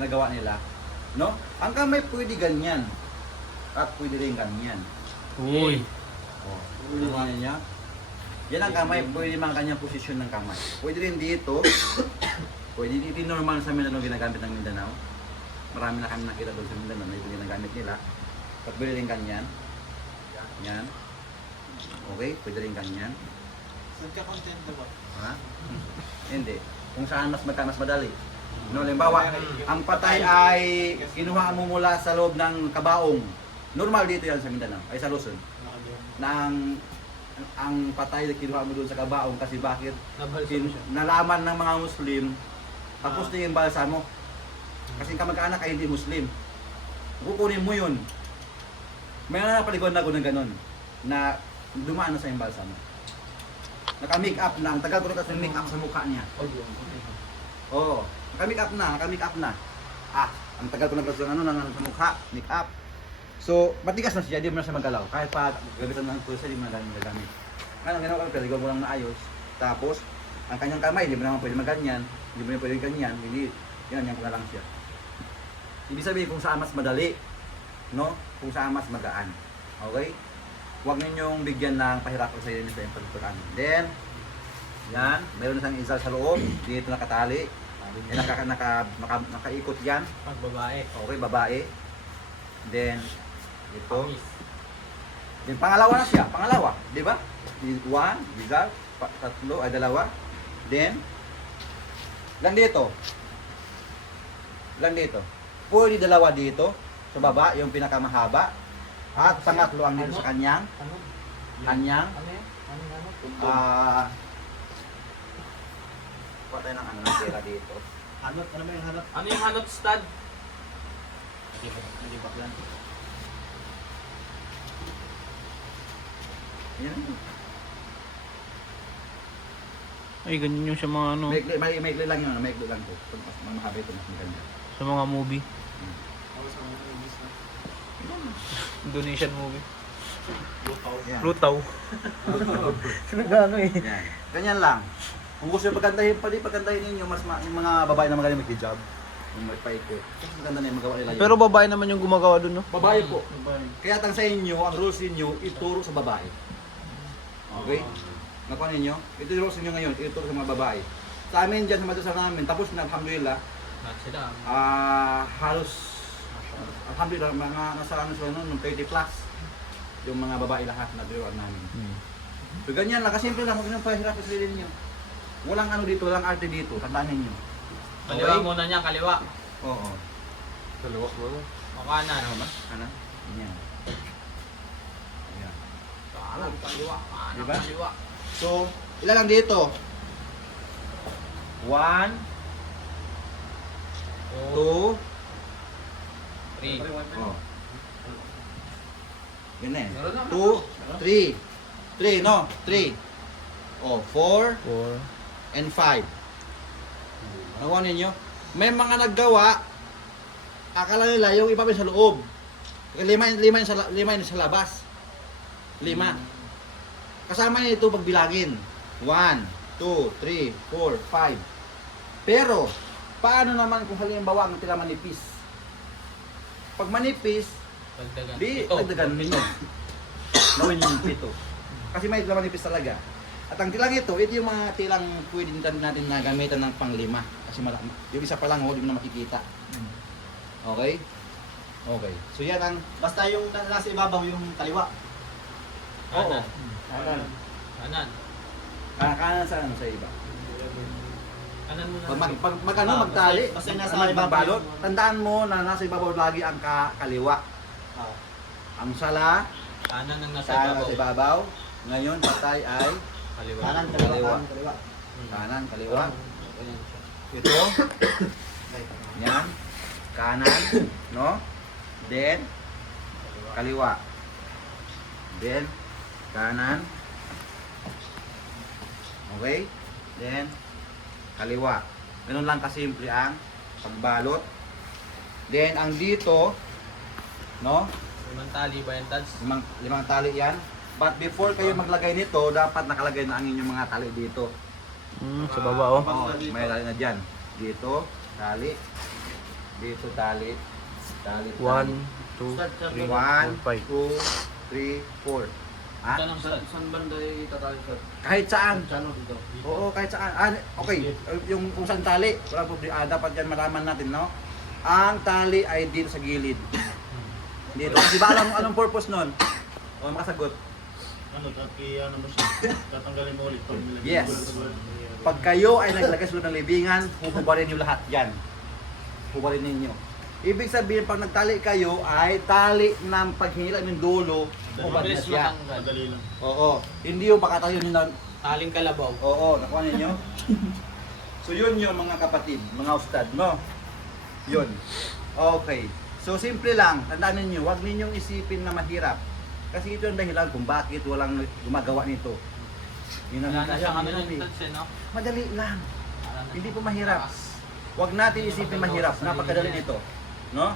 nagawa nila. No? Ang kamay pwede ganyan. At pwede rin ganyan. Uy. Oh, nagawa niya. Yan ang kamay, pwede mga kanyang posisyon ng kamay. Pwede rin dito. Pwede dito normal sa Mindanao ginagamit ng Mindanao. Marami na kami nakita doon sa Mindanao na ito ginagamit nila. At pwede rin ganyan. Yan. Okay, pwede rin ganyan. Nagka-content na ba? Ha? Hindi. Kung saan mas madali. No, halimbawa, ang patay ay kinuha mo mula sa loob ng kabaong. Normal dito yan sa Mindanao, ay sa Luzon. Na ang patay na kinuha mo doon sa kabaong kasi bakit nalaman ng mga Muslim tapos na yung balsa mo. Kasi kamag-anak ay hindi Muslim. Kukunin mo yun. May napaligon na ko ng ganun na dumaan na sa yung balsa mo. Naka-make up na. Ang tagal ko na kasi make up sa mukha niya. Oo. Naka-make up na. Ang tagal ko na kasi ng sa mukha, make up. So, matigas na siya, di mo na siya magalaw. Kahit pa gamitan ng pulsa, di mo na gagamit. Ang ginawa ko, pwede mo lang naayos. Tapos, ang kanyang kamay, di mo naman pwede maganyan. Hindi mo na pwede ganyan. Hindi, yan ko na lang siya. Ibig sabihin kung saan mas madali. No? Kung saan mas magaan. Okay? Huwag ninyong bigyan ng pahirapan sa inyo sa iyong pagtuturan. Then, yan, mayroon na siyang izal sa loob. Dito nakatali. Nakaikot yan. Pag babae. Okay, babae. Then, ito. Then, pangalawa na siya. Pangalawa. Di ba? One, izal. Tatlo, ay dalawa. Then, lang dito. Pwede dalawa dito. Sa baba, yung pinakamahaba. At pangatlo ang dito sa kanyang. Patay ng ano ng tira dito. Hanot? Ano ba yung hanot? Ano yung hanot stud? Hindi ba lang? Yan. Ay, ganyan yung sa mga ano, Maikli lang yun. Maikli lang to. Pag mas mahaba ito, mas maganda. sa mga movie. Ako sa mga English na. Indonesian movie. Yan. Lutaw. Sinagano eh. Yan. Ganyan lang. Kung gusto yung pagandahin ninyo, mas yung mga babae na magaling mag-hijab. Yung may paikot. Mas maganda na yung magawa nila yun. Pero babae naman yung gumagawa dun, no? Babae po. Kaya tang sa inyo, ang rules ninyo, ituro sa babae. Okay? Nakuha ninyo? Ito yung rules ninyo ngayon, ituro sa mga babae. Sa amin dyan, sa madrasa namin, tapos na, alhamdulillah, Lahat sila. halos, alhamdulillah, mga nasa ano sila noon, 30 plus. Yung mga babae lahat na diruan namin. So ganyan lang, kasimple lang, huwag nyo pahirap sa sarili ninyo. Walang ano dito, walang arte dito, tandaan ninyo. Kaliwa muna niya, kaliwa. Oo. Dalawa mo na. O kanan. Ano? Ganyan. Ayan. Kanan, kaliwa. Kanan, Diba? kaliwa. So, ilan lang dito? 1, 2, 3. oh. Yun na eh. Meron na. 2, 3. 3, no? 3. Oh, 4 Or, and 5. Nakuha ninyo? May mga naggawa, akala nila yung iba pa sa loob. Lima yung sa labas. 5. Kasama niya ito pagbilangin. 1, 2, 3, 4, 5. Pero, paano naman kung halimbawa ang tila manipis? Pag manipis, Dagdagan. di Ito. dagdagan ninyo. Gawin yung 7. Kasi may tila manipis talaga. At ang tilang ito yung mga tilang pwede natin na gamitan ng pang-5. Kasi yung isa pa lang, hindi mo na makikita. Okay? Okay. So yan ang... Basta yung nasa ibabaw yung kaliwa. Kanan. Kanan. Kanan. Kanan sa ano sa iba. Kanan muna. Magtali. Basta nasa magbalot. ibabaw. Tandaan mo na nasa ibabaw lagi ang kaliwa. Ang sala, Kanan ang nasa sa ibabaw. ibabaw. Ngayon, patay ay Kaliwa. Kanan, Kaliwa. kaliwa. Kaliwa. kanan, kaliwa. Ganyan siya. Ito. Yan. Kanan. No? Then, kaliwa. Then, kanan. Okay? Then, kaliwa. Ganun lang kasimple ang pagbalot. Then, ang dito, no? Limang tali ba yan, Tads? Limang tali yan. But before kayo maglagay nito, dapat nakalagay na ang inyong mga tali dito. sa baba, oh. Oo, may tali na dyan. Dito, tali. Dito tali. Tali. 1, 2, 3, 4, 5. 2, 3, 4. Ha? Saan ang stud? Saan banda itatali sa Kahit saan. channel dito? Oo, kahit saan. Okay, yung kung saan tali, wala problema. Dapat yan malaman natin, no? Ang tali ay dito sa gilid. Dito. Di ba alam mo anong purpose nun? O, makasagot. Ano, ano mo siya? Tatanggalin mo ulit. Yes. Pag kayo ay naglagay sa loob ng libingan, huhubarin niyo lahat yan. Hubarin ninyo. Ibig sabihin, pag nagtali kayo, ay tali ng paghihila ng dulo, hubarin na Mabilis siya. matanggal. Madali lang. Oo. Hindi yung baka tayo nyo na, Taling kalabaw. oo, nakuha ninyo? So yun yung mga kapatid, mga ustad, no? Yun. Okay. So simple lang, tandaan ninyo, huwag ninyong isipin na mahirap. Kasi ito ang dahilan kung bakit walang gumagawa nito. Yun ang Wala na siyang ano kaya yung studs eh, no? madali lang. Para na- Hindi po mahirap. Huwag natin isipin mahirap. Napakadali nito. No?